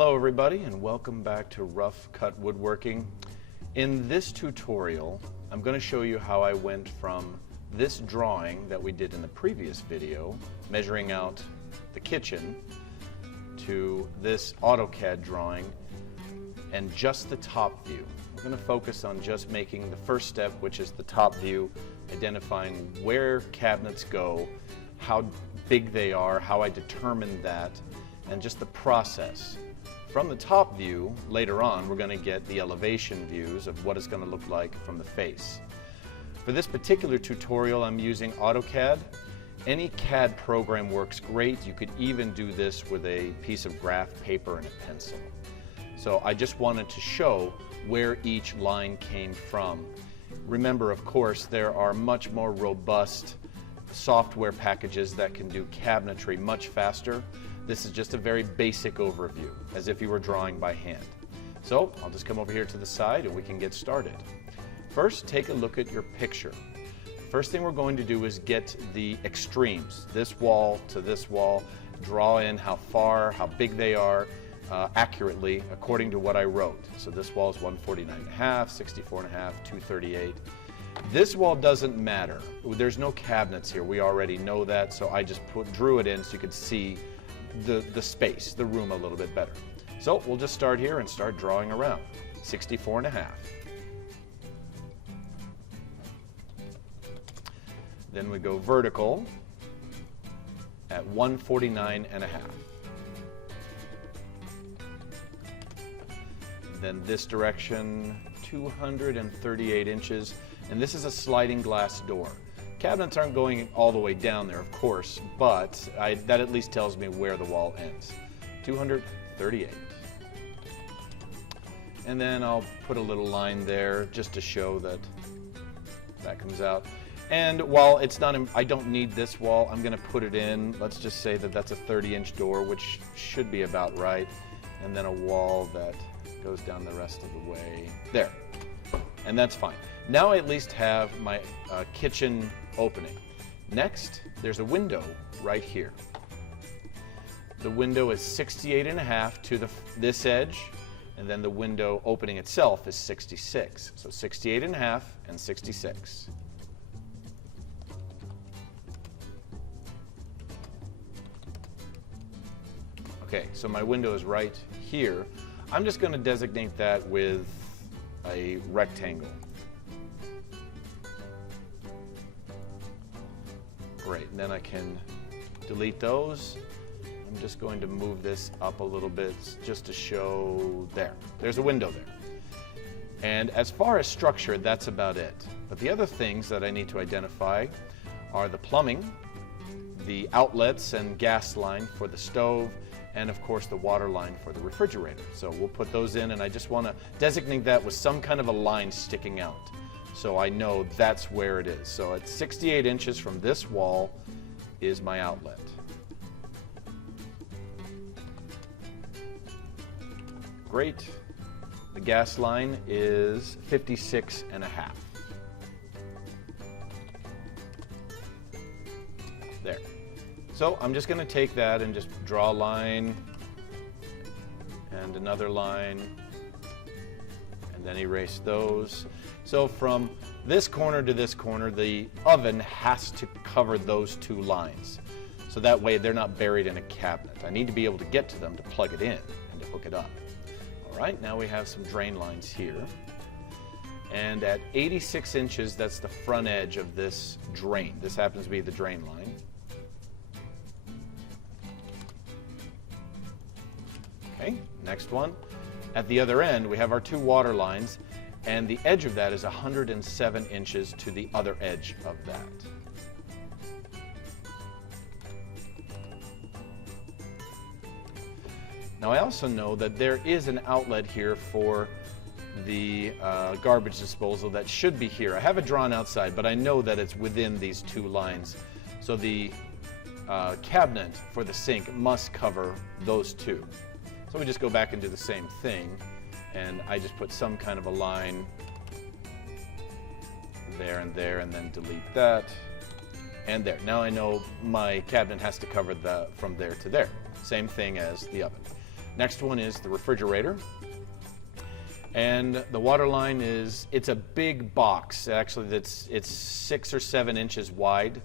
Hello everybody and welcome back to Rough Cut Woodworking. In this tutorial I'm going to show you how I went from this drawing that we did in the previous video, measuring out the kitchen, to this AutoCAD drawing and just the top view. We're going to focus on just making the first step, which is the top view, identifying where cabinets go, how big they are, how I determined that, and just the process. From the top view, later on, we're going to get the elevation views of what it's going to look like from the face. For this particular tutorial, I'm using AutoCAD. Any CAD program works great. You could even do this with a piece of graph paper and a pencil. So I just wanted to show where each line came from. Remember, of course, there are much more robust software packages that can do cabinetry much faster. This is just a very basic overview, as if you were drawing by hand. So I'll just come over here to the side and we can get started. First, take a look at your picture. First thing we're going to do is get the extremes, this wall to this wall, draw in how far, how big they are, accurately according to what I wrote. So this wall is 149.5, 64.5, 238. This wall doesn't matter. There's no cabinets here. We already know that, so I just drew it in so you could see the space, the room a little bit better. So we'll just start here and start drawing around. 64.5. Then we go vertical at 149.5. Then this direction, 238 inches. And this is a sliding glass door. Cabinets aren't going all the way down there, of course, but that at least tells me where the wall ends. 238. And then I'll put a little line there just to show that that comes out. And while it's not, I don't need this wall, I'm going to put it in. Let's just say that that's a 30-inch door, which should be about right. And then a wall that goes down the rest of the way. There. And that's fine. Now I at least have my kitchen opening. Next, there's a window right here. The window is 68.5 to this edge, and then the window opening itself is 66. So 68.5 and 66. Okay, so my window is right here. I'm just going to designate that with a rectangle. Great, and then I can delete those. I'm just going to move this up a little bit just to show there. There's a window there. And as far as structure, that's about it. But the other things that I need to identify are the plumbing, the outlets and gas line for the stove, and of course the water line for the refrigerator. So we'll put those in, and I just want to designate that with some kind of a line sticking out, so I know that's where it is. So at 68 inches from this wall is my outlet. Great. The gas line is 56.5. There. So I'm just going to take that and just draw a line and another line and then erase those. So from this corner to this corner, the oven has to cover those two lines. So that way they're not buried in a cabinet. I need to be able to get to them to plug it in and to hook it up. All right, now we have some drain lines here. And at 86 inches, that's the front edge of this drain. This happens to be the drain line. Okay, next one. At the other end, we have our two water lines, and the edge of that is 107 inches to the other edge of that. Now I also know that there is an outlet here for the garbage disposal that should be here. I have it drawn outside, but I know that it's within these two lines. So the cabinet for the sink must cover those two. So we just go back and do the same thing, and I just put some kind of a line there, and then delete that, and there. Now I know my cabinet has to cover from there to there. Same thing as the oven. Next one is the refrigerator. And the water line it's a big box. Actually, it's 6 or 7 inches wide.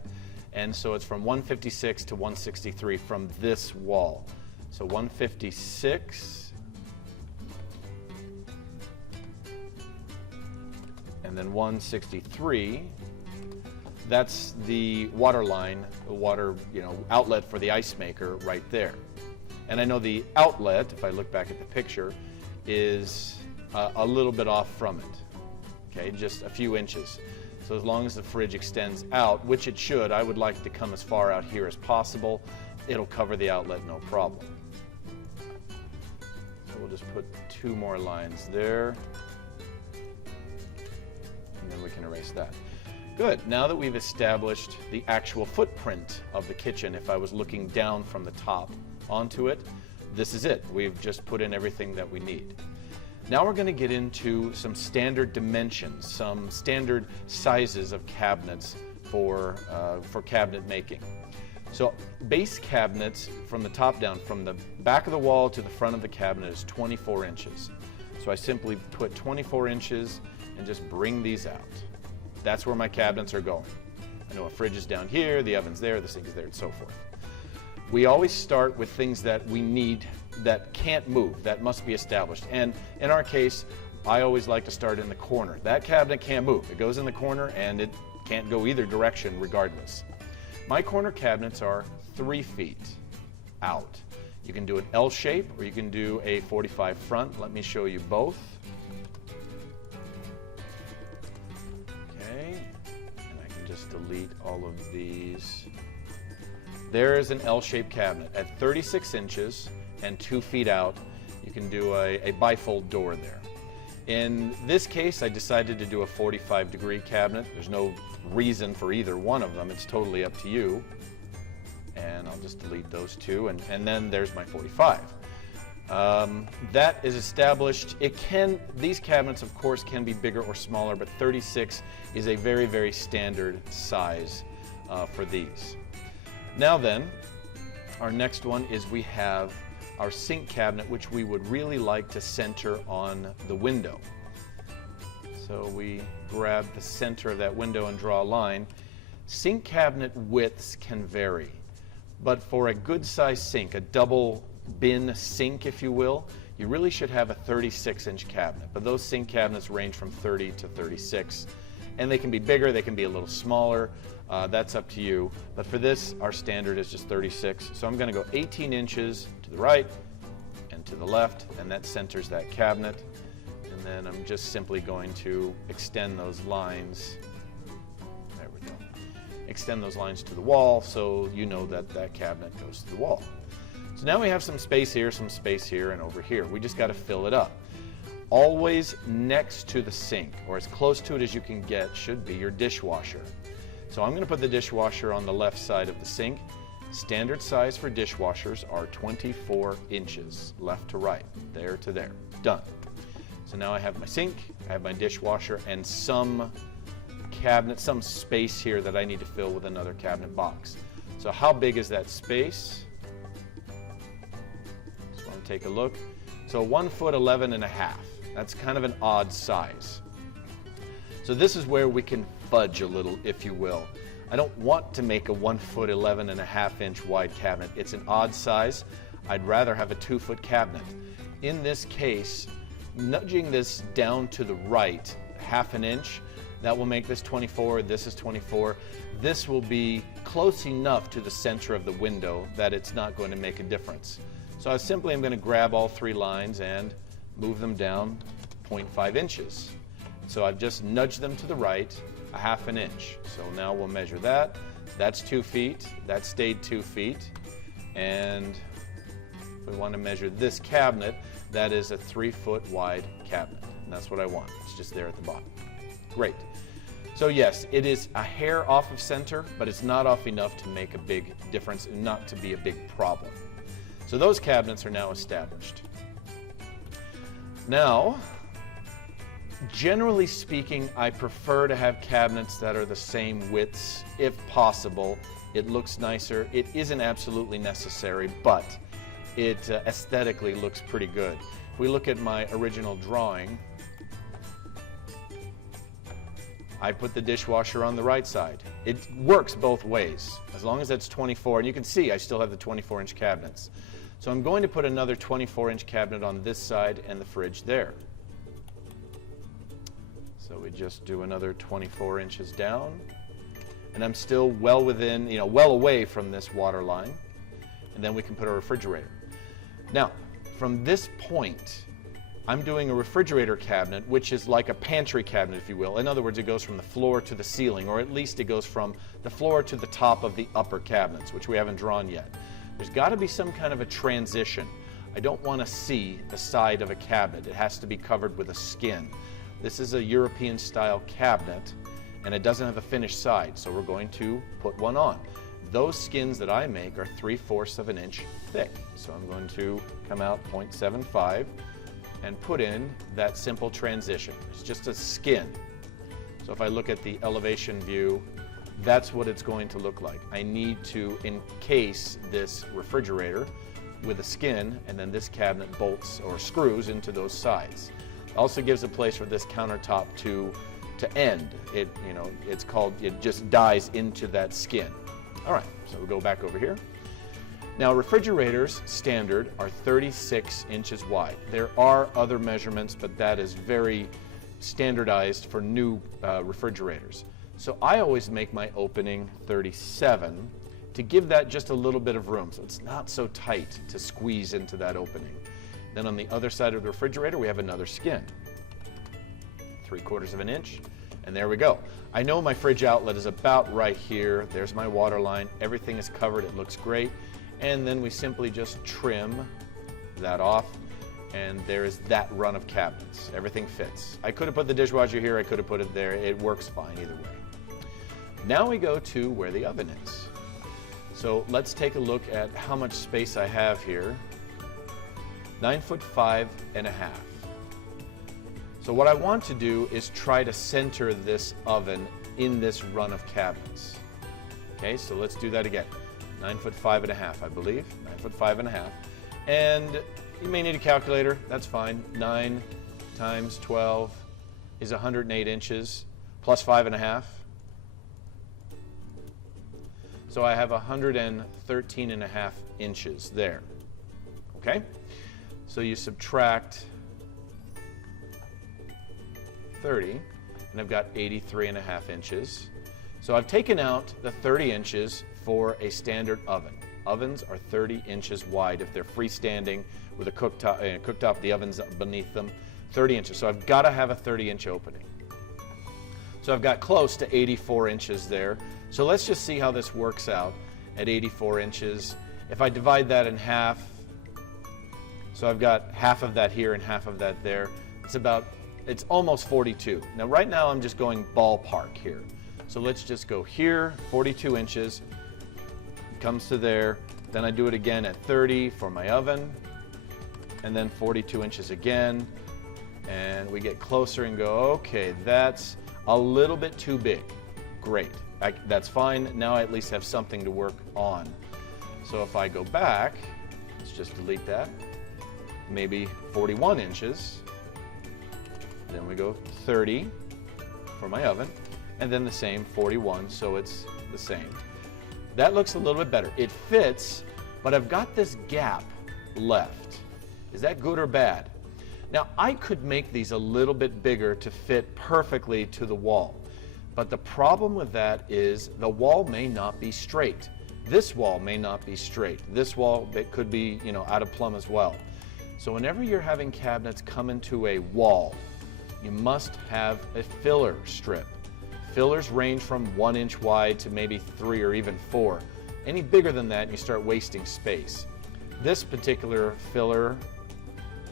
And so it's from 156 to 163 from this wall. So 156. And then 163. That's the water line, the water outlet for the ice maker right there. And I know the outlet, if I look back at the picture, is a little bit off from it, okay, just a few inches. So as long as the fridge extends out, which it should, I would like to come as far out here as possible. It'll cover the outlet, no problem. So we'll just put 2 more lines there, and then we can erase that. Good, now that we've established the actual footprint of the kitchen, if I was looking down from the top onto it, this is it. We've just put in everything that we need. Now we're going to get into some standard dimensions, some standard sizes of cabinets for cabinet making. So base cabinets from the top down, from the back of the wall to the front of the cabinet, is 24 inches. So I simply put 24 inches and just bring these out. That's where my cabinets are going. I know a fridge is down here, the oven's there, the sink is there, and so forth. We always start with things that we need that can't move, that must be established. And in our case, I always like to start in the corner. That cabinet can't move. It goes in the corner and it can't go either direction regardless. My corner cabinets are 3 feet out. You can do an L shape or you can do a 45 front. Let me show you both. Okay, and I can just delete all of these. There is an L-shaped cabinet at 36 inches and 2 feet out. You can do a bifold door there. In this case, I decided to do a 45-degree cabinet. There's no reason for either one of them. It's totally up to you. And I'll just delete those 2, and then there's my 45. That is established. These cabinets, of course, can be bigger or smaller, but 36 is a very, very standard size for these. Now then, our next one is we have our sink cabinet, which we would really like to center on the window. So we grab the center of that window and draw a line. Sink cabinet widths can vary, but for a good sized sink, a double bin sink, if you will, you really should have a 36-inch cabinet. But those sink cabinets range from 30 to 36. And they can be bigger, they can be a little smaller. That's up to you. But for this, our standard is just 36. So I'm going to go 18 inches to the right and to the left, and that centers that cabinet. And then I'm just simply going to extend those lines. There we go. Extend those lines to the wall so you know that that cabinet goes to the wall. So now we have some space here, and over here. We just got to fill it up. Always next to the sink, or as close to it as you can get, should be your dishwasher. So I'm going to put the dishwasher on the left side of the sink. Standard size for dishwashers are 24 inches, left to right, there to there. Done. So now I have my sink, I have my dishwasher, and some cabinet, some space here that I need to fill with another cabinet box. So how big is that space? Just want to take a look. So 1 foot 11 and a half. That's kind of an odd size. So this is where we can fudge a little, if you will. I don't want to make a 1 foot 11 and a half inch wide cabinet. It's an odd size. I'd rather have a 2 foot cabinet. In this case, nudging this down to the right half an inch, that will make this 24, this is 24. This will be close enough to the center of the window that it's not going to make a difference. So I'm going to grab all 3 lines and move them down 0.5 inches. So I've just nudged them to the right a half an inch. So now we'll measure that. That's 2 feet. That stayed 2 feet. And we want to measure this cabinet. That is a 3 foot wide cabinet. And that's what I want. It's just there at the bottom. Great. So yes, it is a hair off of center, but it's not off enough to make a big difference and not to be a big problem. So those cabinets are now established. Now, generally speaking, I prefer to have cabinets that are the same widths if possible. It looks nicer. It isn't absolutely necessary, but it aesthetically looks pretty good. If we look at my original drawing, I put the dishwasher on the right side. It works both ways, as long as that's 24, and you can see I still have the 24-inch cabinets. So I'm going to put another 24-inch cabinet on this side and the fridge there. So we just do another 24 inches down, and I'm still well within, well away from this water line, and then we can put a refrigerator. Now, from this point, I'm doing a refrigerator cabinet, which is like a pantry cabinet, if you will. In other words, it goes from the floor to the ceiling, or at least it goes from the floor to the top of the upper cabinets, which we haven't drawn yet. There's got to be some kind of a transition. I don't want to see the side of a cabinet. It has to be covered with a skin. This is a European style cabinet, and it doesn't have a finished side, so we're going to put one on. Those skins that I make are 3/4 of an inch thick. So I'm going to come out 0.75 and put in that simple transition. It's just a skin. So if I look at the elevation view, that's what it's going to look like. I need to encase this refrigerator with a skin, and then this cabinet bolts or screws into those sides. Also gives a place for this countertop to end. It just dies into that skin. All right, so we'll go back over here. Now, refrigerators standard are 36 inches wide. There are other measurements, but that is very standardized for new refrigerators. So I always make my opening 37 to give that just a little bit of room, so it's not so tight to squeeze into that opening. Then on the other side of the refrigerator, we have another skin, 3/4 of an inch, and there we go. I know my fridge outlet is about right here. There's my water line. Everything is covered. It looks great. And then we simply just trim that off, and there is that run of cabinets. Everything fits. I could have put the dishwasher here. I could have put it there. It works fine either way. Now we go to where the oven is. So let's take a look at how much space I have here. 9'5" and a half. So what I want to do is try to center this oven in this run of cabinets. Okay, so let's do that again. 9'5" and a half, I believe. 9'5" and a half. And you may need a calculator, that's fine. 9 times 12 is 108 inches, plus 5 and a half. So I have 113 and a half inches there. Okay? So you subtract 30, and I've got 83 and a half inches. So I've taken out the 30 inches for a standard oven. Ovens are 30 inches wide if they're freestanding with a cooktop, the oven's beneath them, 30 inches. So I've got to have a 30-inch opening. So I've got close to 84 inches there. So let's just see how this works out at 84 inches. If I divide that in half, so I've got half of that here and half of that there, it's almost 42. Now right now I'm just going ballpark here. So let's just go here, 42 inches, comes to there, then I do it again at 30 for my oven, and then 42 inches again, and we get closer and go, okay, that's a little bit too big. Great, that's fine. Now I at least have something to work on. So if I go back, let's just delete that, maybe 41 inches, then we go 30 for my oven, and then the same 41, so it's the same. That looks a little bit better. It fits, but I've got this gap left. Is that good or bad? Now, I could make these a little bit bigger to fit perfectly to the wall, but the problem with that is the wall may not be straight. This wall may not be straight. This wall, it could be, out of plumb as well. So whenever you're having cabinets come into a wall, you must have a filler strip. Fillers range from 1 inch wide to maybe 3 or even 4. Any bigger than that, you start wasting space. This particular filler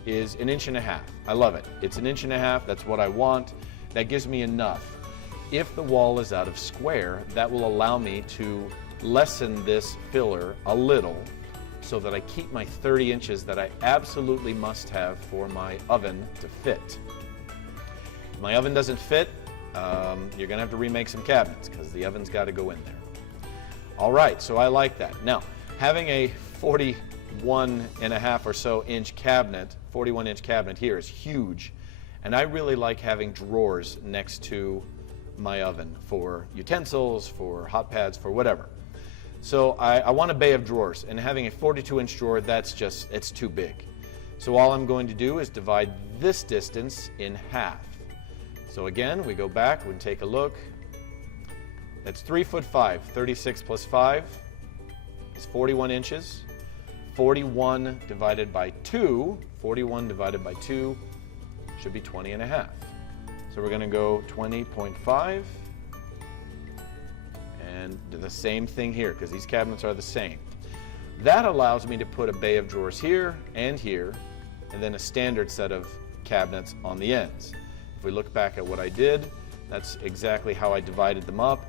is 1.5 inches. I love it. It's 1.5 inches. That's what I want. That gives me enough. If the wall is out of square, that will allow me to lessen this filler a little so that I keep my 30 inches that I absolutely must have for my oven to fit. If my oven doesn't fit, you're going to have to remake some cabinets because the oven's got to go in there. All right, so I like that. Now, having a 41.5 or so inch cabinet, 41-inch cabinet here is huge. And I really like having drawers next to my oven for utensils, for hot pads, for whatever. So I want a bay of drawers, and having a 42-inch drawer, it's too big. So all I'm going to do is divide this distance in half. So again, we go back and take a look. That's 3'5", 36 plus 5 is 41 inches. 41 divided by 2 should be 20.5. So we're going to go 20.5 and do the same thing here because these cabinets are the same. That allows me to put a bay of drawers here, and then a standard set of cabinets on the ends. If we look back at what I did, that's exactly how I divided them up.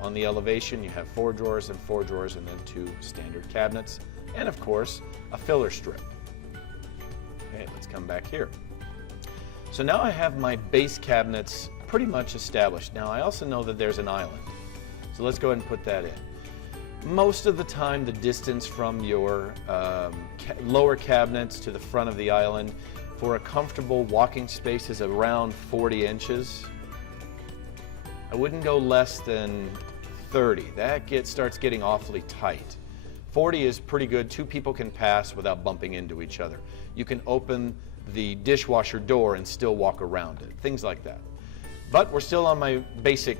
On the elevation, you have 4 drawers and 4 drawers, and then 2 standard cabinets, and of course, a filler strip. Okay, let's come back here. So now I have my base cabinets pretty much established. Now I also know that there's an island. So let's go ahead and put that in. Most of the time, the distance from your lower cabinets to the front of the island for a comfortable walking space is around 40 inches. I wouldn't go less than 30. That starts getting awfully tight. 40 is pretty good. 2 people can pass without bumping into each other. You can open the dishwasher door and still walk around it, things like that. But we're still on my basic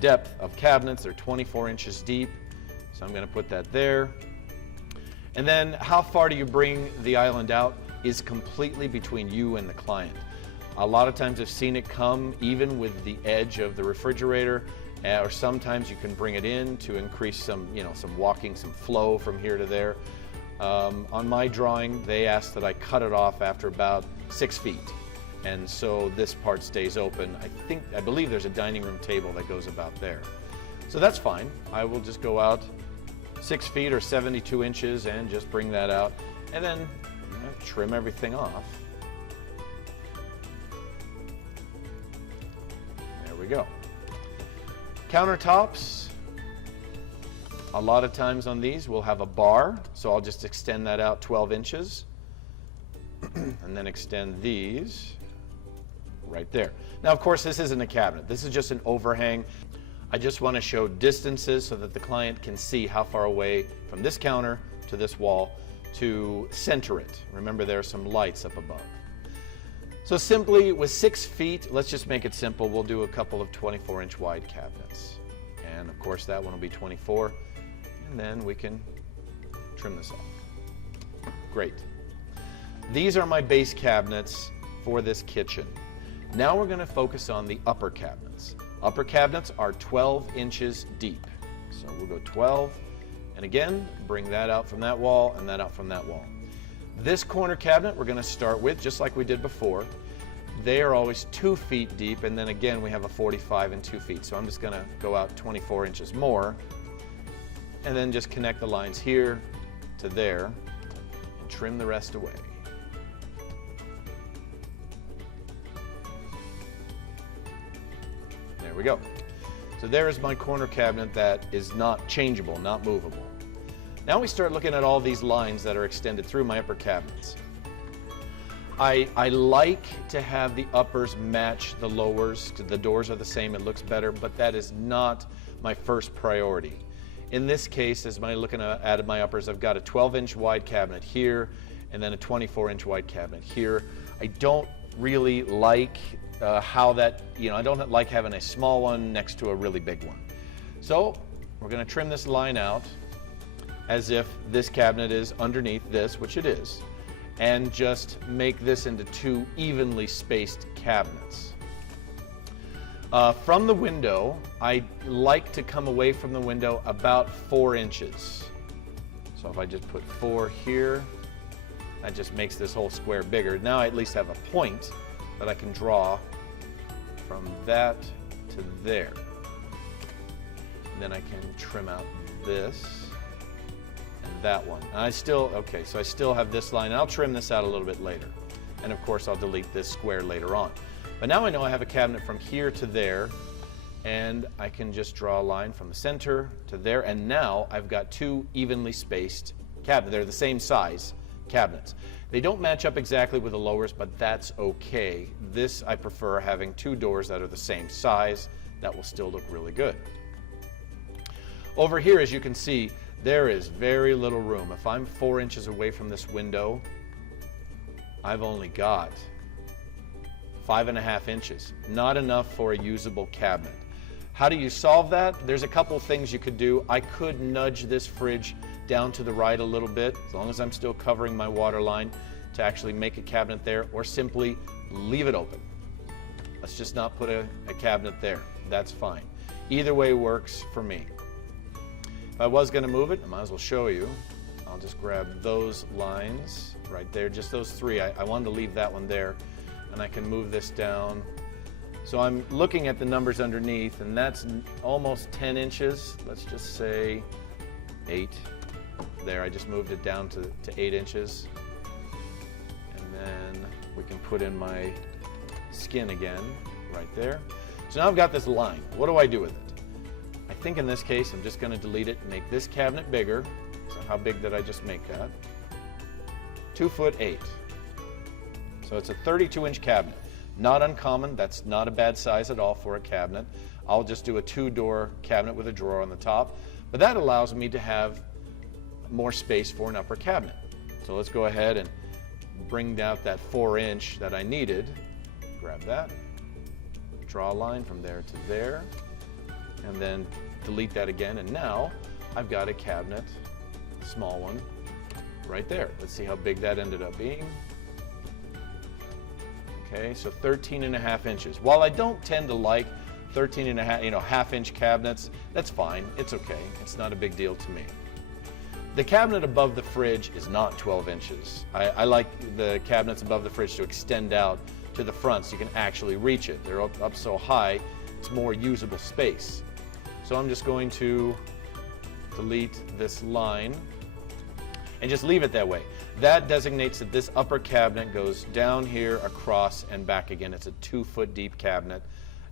depth of cabinets. They're 24 inches deep, so I'm going to put that there. And then how far do you bring the island out is completely between you and the client. A lot of times I've seen it come even with the edge of the refrigerator, or sometimes you can bring it in to increase some walking, some flow from here to there. On my drawing, they asked that I cut it off after about 6 feet. And so this part stays open. I believe there's a dining room table that goes about there. So that's fine. I will just go out 6 feet or 72 inches and just bring that out, and then trim everything off. There we go. Countertops, a lot of times on these we'll have a bar, so I'll just extend that out 12 inches and then extend these right there. Now, of course, this isn't a cabinet. This is just an overhang. I just want to show distances so that the client can see how far away from this counter to this wall to center it. Remember, there are some lights up above. So simply with 6 feet, let's just make it simple. We'll do a couple of 24-inch wide cabinets. And of course, that one will be 24. And then we can trim this off. Great. These are my base cabinets for this kitchen. Now we're going to focus on the upper cabinets. Upper cabinets are 12 inches deep. So we'll go 12, and again, bring that out from that wall and that out from that wall. This corner cabinet we're going to start with, just like we did before. They are always 2 feet deep, and then again we have a 45 and 2 feet. So I'm just going to go out 24 inches more, and then just connect the lines here to there, and trim the rest away. There we go. So there is my corner cabinet that is not changeable, not movable. Now we start looking at all these lines that are extended through my upper cabinets. I like to have the uppers match the lowers. The doors are the same, it looks better, but that is not my first priority. In this case, as I'm looking at my uppers, I've got a 12-inch wide cabinet here, and then a 24-inch wide cabinet here. I don't really like how that, I don't like having a small one next to a really big one. So we're going to trim this line out as if this cabinet is underneath this, which it is, and just make this into 2 evenly spaced cabinets. From the window, I like to come away from the window about 4 inches. So if I just put 4 here, that just makes this whole square bigger. Now I at least have a point that I can draw from that to there. And then I can trim out this and that one. And so I still have this line. I'll trim this out a little bit later. And of course I'll delete this square later on. But now I know I have a cabinet from here to there, and I can just draw a line from the center to there, and now I've got 2 evenly spaced cabinet. They're the same size cabinets. They don't match up exactly with the lowers, but that's okay. This, I prefer having two doors that are the same size. That will still look really good. Over here, as you can see, there is very little room. If I'm 4 inches away from this window, I've only got 5.5 inches. Not enough for a usable cabinet. How do you solve that? There's a couple things you could do. I could nudge this fridge down to the right a little bit, as long as I'm still covering my water line, to actually make a cabinet there, or simply leave it open. Let's just not put a cabinet there. That's fine. Either way works for me. If I was going to move it, I might as well show you. I'll just grab those lines right there, just those three. I wanted to leave that one there, and I can move this down. So I'm looking at the numbers underneath, and that's almost 10 inches. Let's just say 8. There, I just moved it down to 8 inches. And then we can put in my skin again, right there. So now I've got this line. What do I do with it? I think in this case, I'm just going to delete it and make this cabinet bigger. So how big did I just make that? 2'8". So it's a 32-inch cabinet. Not uncommon. That's not a bad size at all for a cabinet. I'll just do a 2-door cabinet with a drawer on the top. But that allows me to have more space for an upper cabinet. So let's go ahead and bring out that 4-inch that I needed. Grab that. Draw a line from there to there. And then delete that again. And now I've got a cabinet, a small one, right there. Let's see how big that ended up being. Okay, so 13.5 inches. While I don't tend to like 13.5, half-inch cabinets, that's fine. It's okay. It's not a big deal to me. The cabinet above the fridge is not 12 inches. I like the cabinets above the fridge to extend out to the front so you can actually reach it. They're up so high, it's more usable space. So I'm just going to delete this line and just leave it that way. That designates that this upper cabinet goes down here, across, and back again. It's a 2-foot deep cabinet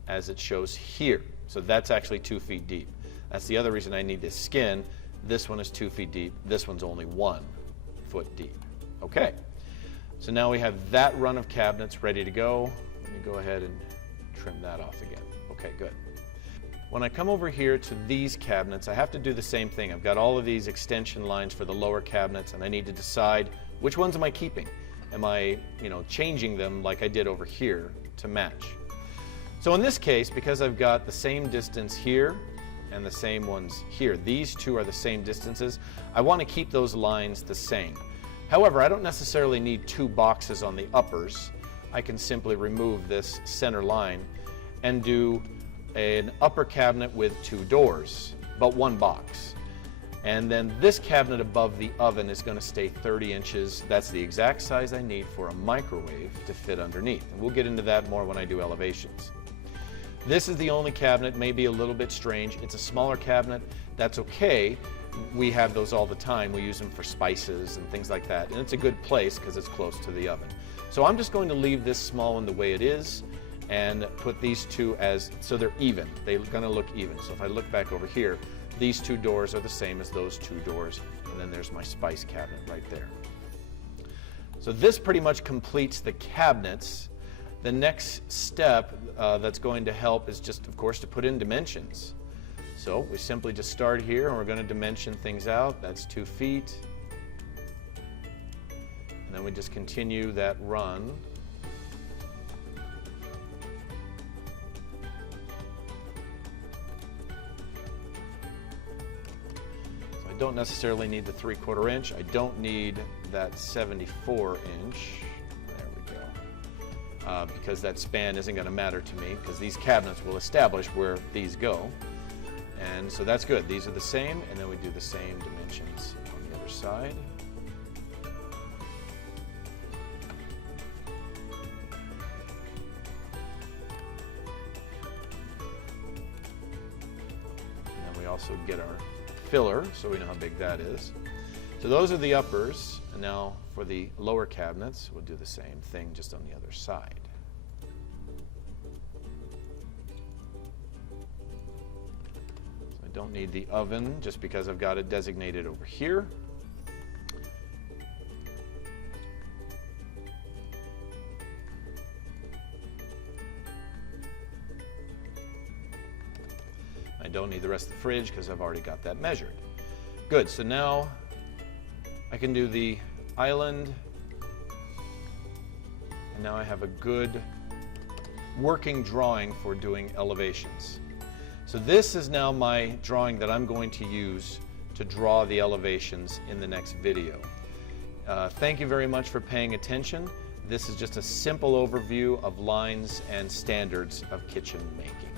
as it shows here. So that's actually 2 feet deep. That's the other reason I need this skin. This one is 2 feet deep. This one's only 1 foot deep. Okay, so now we have that run of cabinets ready to go. Let me go ahead and trim that off again. Okay, good. When I come over here to these cabinets, I have to do the same thing. I've got all of these extension lines for the lower cabinets, and I need to decide which ones am I keeping? Am I, changing them like I did over here to match? So in this case, because I've got the same distance here and the same ones here, these two are the same distances, I want to keep those lines the same. However, I don't necessarily need 2 boxes on the uppers. I can simply remove this center line and do an upper cabinet with 2 doors, but 1 box. And then this cabinet above the oven is going to stay 30 inches. That's the exact size I need for a microwave to fit underneath. And we'll get into that more when I do elevations. This is the only cabinet, maybe a little bit strange. It's a smaller cabinet. That's okay. We have those all the time. We use them for spices and things like that. And it's a good place because it's close to the oven. So I'm just going to leave this small one the way it is and put these two so they're even. They're going to look even. So if I look back over here, these 2 doors are the same as those 2 doors. And then there's my spice cabinet right there. So this pretty much completes the cabinets. The next step that's going to help is just, of course, to put in dimensions. So we simply just start here and we're going to dimension things out. That's 2 feet. And then we just continue that run. So I don't necessarily need the 3/4 inch. I don't need that 74 inch. Because that span isn't going to matter to me because these cabinets will establish where these go. And so that's good. These are the same, and then we do the same dimensions on the other side. And then we also get our filler so we know how big that is. So those are the uppers, and now for the lower cabinets, we'll do the same thing just on the other side. So I don't need the oven just because I've got it designated over here. don't need the rest of the fridge because I've already got that measured. Good, so now I can do the island, and now I have a good working drawing for doing elevations. So this is now my drawing that I'm going to use to draw the elevations in the next video. Thank you very much for paying attention. This is just a simple overview of lines and standards of kitchen making.